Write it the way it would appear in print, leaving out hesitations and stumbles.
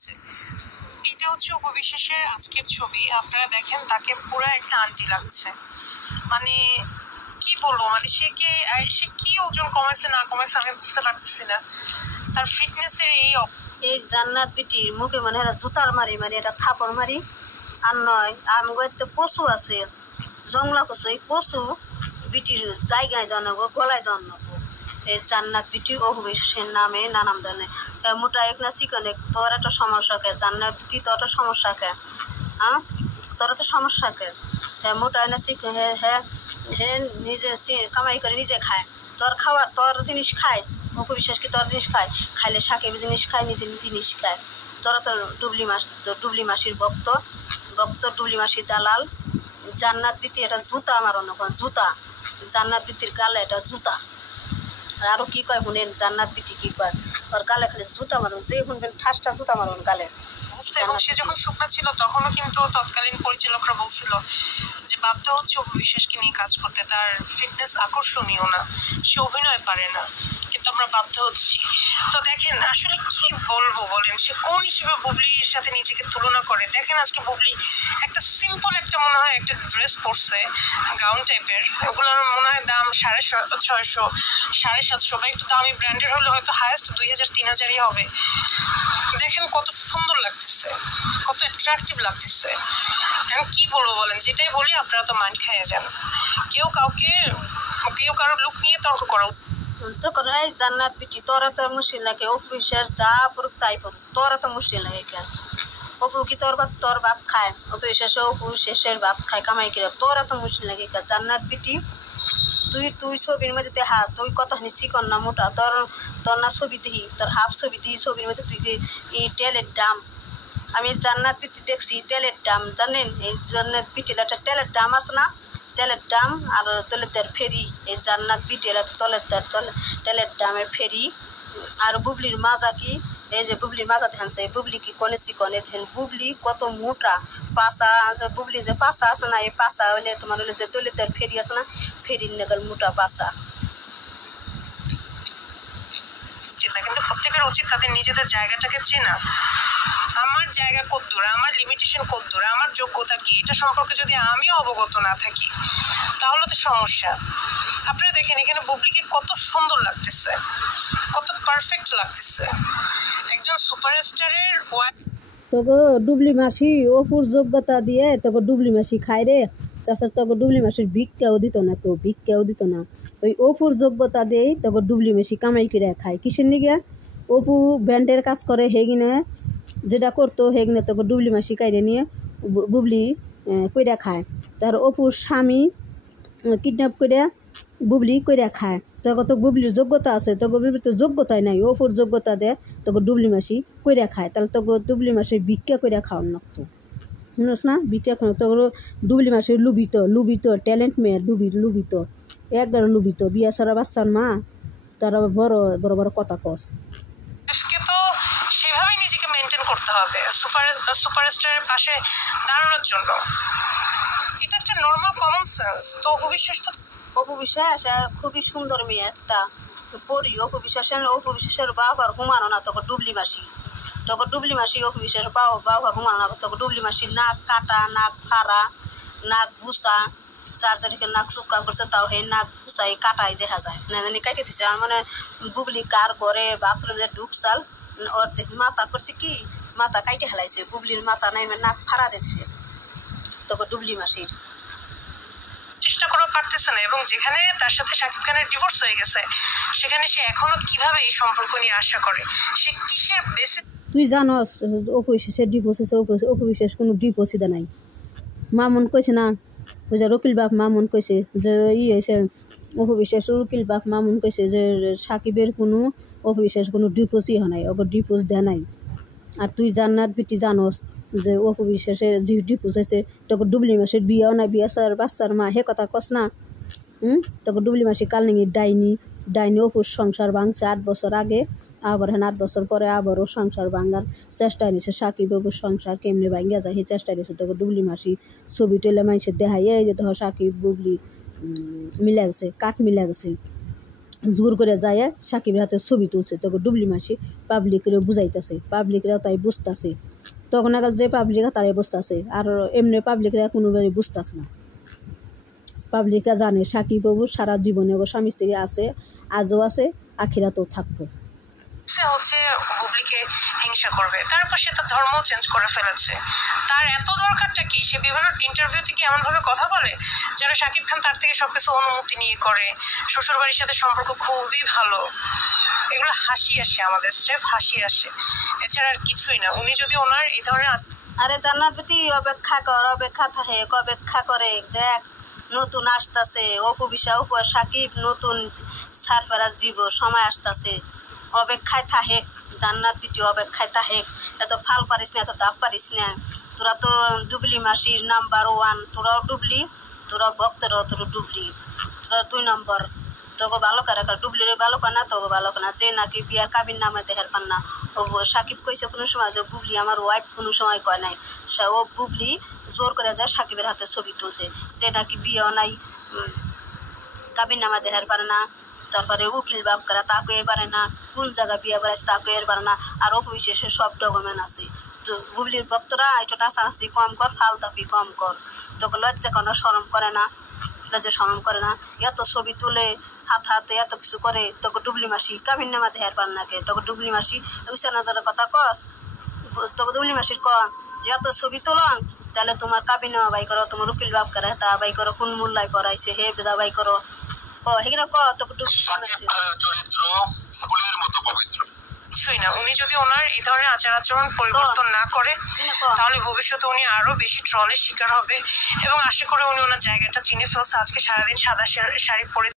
এটা হচ্ছে উপবিশ্বাসের আজকের ছবি। আপনারা দেখেন তাকে পুরো একটা আন্টি লাগছে। মানে কি বলবো, মানে সে কি ওজন কমাইছে না কমাইছে আমি বুঝতে পারতেছি না। তার ফিটনেসের এই জান্নাত বিটির মুখে মানে এটা জুতার মারি, মানে এটা থাপড় মারি আর নয়। আমগো তো কচু আছে, জংলা কচু, এই কচু বিটির জায়গায় দেওয়া নেবো, গলায় দেওয়া নেবো। এই জান্নাত বিটি অপবিশ্বাসের নামে নানাম ধরনের মোটা এক না চিকন এক, তোর একটা সমস্যা কে জান্নাত বিটি, তোর একটা সমস্যা কে? হ্যাঁ, তোর একটা সমস্যা কে? হ্যাঁ মোটা না চিকন, হ্যাঁ হ্যাঁ হ্যাঁ নিজে কামাই করে নিজে খায়। তোর খাওয়ার তোর জিনিস খায়, অপবিশ্বাস কি তোর জিনিস খায়? খাইলে সাকিব জিনিস খায়, নিজে জিনিস খায়। তোরা তো ডুবলি মাসির ভক্ত, ডুবলি মাসির দালাল। জান্নাত বিটি এটা জুতা আমার অন্য জুতা, জান্নাত বিটির গালে এটা জুতা। আরো কি কয় শুনেন, জান্নাত বিটি কি কয়, ওর গালে খালি জুতা মারুন, যে শুনবেন ঠাসটা জুতা মারুন গালে। এবং সে যখন শুকনা ছিল তখনও কিন্তু তৎকালীন পরিচালকরা বলছিল যে বাধ্য হচ্ছে উপবিশ্বাসকে নিয়ে কাজ করতে, তার ফিটনেস আকর্ষণীয় না, সে অভিনয় পারে না, কিন্তু আমরা বাধ্য হচ্ছি। তো দেখেন আসলে কি বলবো বলেন, সে কোন হিসেবে বুবলির সাথে নিজেকে তুলনা করে। দেখেন আজকে বুবলি একটা সিম্পল একটা মনে হয় একটা ড্রেস পরছে, গাউন টাইপের, ওগুলোর মনে হয় দাম 650 750 বা একটু দামি ব্র্যান্ডের হলে হয়তো হায়েস্ট 2000-3000 হবে। দেখেন কত সুন্দর লাগতেছে, কত অ্যাট্রাকটিভ লাগতেছে। এখন কি বলবো বলেন, যেটাই বলি আপনারা তো মাইন্ড খাইয়ে যান। কেউ কারো লুক নিয়ে তর্ক করা তখন এই জান্নাত বিটি তোরা তো মুশকিল লাগে, অপবিশ্বাস যা পড়ুক তাই পড়ুক, তোরা তো মুশকিল লাগে কেন? অপু কি তোর ভাত খায়? অপবিশ্বাসের ভাত খায় কামাই করে, তোরা তো মুশকিল লাগে কেন? জান্নাত বিটি তুই ছবির মধ্যে দেখা, তুই কথা চিকন না মোটা, তোর না ছবি দেখি, তোর হাফ ছবি দেখি, ছবির মধ্যে তুই এই তেলের দাম। আমি জান্নাত বিটি দেখছি তেলের দাম, জানেন? এই জান্নাত বিটির একটা তেলের দাম আছে না, তেলের দাম আর তেলের ফেরি। এই জান্নাত বিটির তেলের দামের ফেরি। আর বুবলির মাজা কি, এই যে বুবলির মাজা ধ্যানছে, বুবলি কি কনে চিকনে ধ্যান, বুবলি কত মোটা পাশা, বুবলি যে পাশা আছে না, এই পাশা হইলে তোমার হলে যে দলিতের ফেরি আছে না, ফেরির নেগাল মোটা পাশা। কিন্তু প্রত্যেকের উচিত তাদের নিজেদের জায়গাটাকে চেনা। আমার জায়গা কতদূর, আমার লিমিটেশন কতদূর, আমার যোগ্যতা কি, এটা সম্পর্কে যদি আমিও অবগত না থাকি তাহলে তো সমস্যা। আপনারা দেখেন এখানে বুবলিকে কত সুন্দর লাগতেছে, কত পারফেক্ট লাগতেছে একজন সুপারস্টারের ওয়াইফ। তোকে ডুবলি মাসি অপুর যোগ্যতা দিয়ে তোকে ডুবলি মাসি খায় রে, তাছাড়া তোকে ডুবলি মাসির ভিক্ষাও দিত না, কেউ ভিক্ষাও দিত না। ওই অপুর যোগ্যতা দিয়েই তোকে ডুবলি মাসি কামাই করে খায়। কিসের নিগে? অপু ব্যান্ডের কাজ করে, হেগিনে যেটা করতো হেগিনে তোকে ডুবলি মাসি কাইরে নিয়ে বুবলি কইরা খায়। তার অপুর স্বামী কিডন্যাপ করে বুবলি কইরা খায়। তোকে তো বুবলির যোগ্যতা আছে, তোকে বুবলির তো যোগ্যতাই নাই, অপুর যোগ্যতা দেয় তোকে ডুবলি মাসি কইরা খায়। তাহলে তোকে ডুবলি মাসি ভিক্ষা কইরা খাওয়ার লাগতো, শুনোস না? ভিক্ষা খাওয়া তোর ডুবলি মাসি লুবিত ট্যালেন্ট মেয়ে, লুবিত একবার লুবিত, বিয়া সারা বাচ্চার মা, তারা বড় বড় কথা কস। তো সেভাবেই নিজেকে মেনটেন করতে হবে সুপারস্টারের পাশে দাঁড়ানোর জন্য, এটা একটা নর্মাল কমন সেন্স। তো অপবিশ্বাস খুবই সুন্দর মেয়ে একটা পরি। অপবিশ্বাসের বাবার ঘুমানো না তোকে ডুবলি মাসি, অপবিশ্বাসের বাবা ঘুমানো না তোকে ডুবলি মাসি। নাক কাটা, নাক ফাড়া, নাক গুছা, চারজারিকে নাক চুপকা করছে, তাও সেই নাক গুছাই কাটাই দেখা যায় না জানি কাটে দিচ্ছে। আর মানে বুবলি কার ঘরে বাথরুমে ঢুকছাল, ওর মাথা করছে কি, মাথা কাইটে হেলাইছে, বুবলির মাথা নাই নাক ফাড়া দিচ্ছে তোকে ডুবলি মাসির। চেষ্টা করেও পারতেছে না, এবং যেখানে তার সাথে শাকিব খানের ডিভোর্স হয়ে গেছে সেখানে সে এখনো কিভাবে এই সম্পর্ক নিয়ে আশা করে, সে কিসের বেসিস? তুই জানস অপবিশ্বাসের ডিভোর্স হয়েছে? অপবিশ্বাস কোনো ডিভোর্সই দে নাই। মামুন কইছে না, ওই যে রকিল বাপ মামুন কইছে যে হয়েছে, অপবিশ্বাস রকিল বাপ মামুন কইছে যে সাকিবের কোনো অপবিশ্বাস কোনো ডিভোর্সই হয় নাই, ওকে ডিভোর্স দেয় নাই। আর তুই জান্নাত বিটি জানস যে অপবিশ্বাসের যে ডিভোর্স হয়েছে, তোকে ডুবলি মাসের বিয়াও নাই, বিয়া সার বাচ্চার মা, হে কথা কস না। তোকে ডুবলি মাসি কালনিঙি ডাইনি অপুর সংসার ভাঙছে 8 বছর আগে, আবার 8 বছর পরে আবারও সংসার ভাঙার চেষ্টা নিয়েছে। সাকিব অপুর সংসার কেমনি ভাঙ্গা যায় সেই চেষ্টা নিয়েছে। তোকে ডুবলি মাসি ছবি টেলে মানুষের দেখাই, এই যে ধর সাকিব বুবলি মিলা গেছে, কাঠ মিলা গেছে, জোর করে যায় সাকিবের হাতে ছবি তুলছে, তখন ডুবলি মাসি পাবলিকরে বুঝাইতেছে, পাবলিকরা তাই বুঝতেছে, তখন আগে যে পাবলিকরা তারাই বুঝতেছে, আর এমনি পাবলিকরা কোনোবারই বুঝতেছে না। পাবলিকরা জানে সাকিব বাবু সারা জীবনে ওর স্বামী স্ত্রী আছে, আজও আছে, আখিরাতেও থাকবো। সে হচ্ছে বুবলিকে হিংসা করবে, তারপর সে তার ধর্ম চেঞ্জ করে ফেলেছে। তার এত দরকারটা কি? সে বিভিন্ন ইন্টারভিউ থেকে এমন ভাবে কথা বলে যেন শাকিব খান তার থেকে সবকিছু অনুমতি নিয়ে করে। শ্বশুর বাড়ির সাথে সম্পর্ক খুবই ভালো। এগুলো হাসি আসে, আমাদের স্রেফ হাসি আসে, এছাড়া আর কিছুই না। উনি যদি ওনার এই ধরনের আরে জান্নাত বেটি অপেক্ষা কর, অপেক্ষা থাকে, অপেক্ষা করে দেখ, নতুন আসতেছে অপু বিশা, অপু আর সাকিব নতুন সারপ্রাইজ দিব, সময় আসতেছে, অপেক্ষায় থাকে জান্নাত বেটি, অপেক্ষায় থাকে। এত ফাল পারিস না, এত দাপ পারিস না, তোরা তো ডুবলি মাসির নাম্বার 1, তোরাও ডুবলি, তোরা ভক্তরাও তোর ডুবলি, তোরা 2 নম্বর। তোকে ভালো করে ডুবলিরে ভালো করে না, তোকে ভালো করে না, যে নাকি বিয়ার কাবির নামে দেখার পান না। ও সাকিব কইছে কোনো সময় যে বুবলি আমার ওয়াইফ, কোনো সময় কয় নাই। ও বুবলি জোর করে যায় সাকিবের হাতে ছবি তুলছে, যে নাকি বিয়েও নাই, কাবির নামা দেখার পারে না, তারপরে উকিল বাপ করা তাকে পারে না, কোন জায়গায় বিয়ে করাইছে তাকে পারে না, আর অপবিশ্বাসে সব ডকুমেন্ট আছে। তো বুবলির ভক্তরা একটু নাচানাচি কম কর, ফালতাপি কম কর, তোকে লজ্জা কোনো শরম করে না, লজ্জা শরম করে না, এত ছবি তুলে হাতে এত কিছু করে, তোকে ডুবলি মাসি কাবির নামা দেখার পার নাকে, তোকে ডুবলি মাসি উচ্চানাজারের কথা কস, তোকে ডুবলি মাসির ক যে এত ছবি তোলন, তাহলে তোমার কাবির নামা বাই করো, তোমার উকিল বাপ করে তা বাই করো, কোন মূল্যায় পড়াইছে হে বেদা বাই করো, হেগিনা ক তোকে চরিত্র ফুলের মতো পবিত্র। কিছুই না। উনি যদি ওনার এই ধরনের আচার আচরণ পরিবর্তন না করে, তাহলে ভবিষ্যতে উনি আরো বেশি ট্রলের শিকার হবে, এবং আশা করে উনি ওনার জায়গাটা চিনে ফেলছে। আজকে সারাদিন সাদা শাড়ি পরে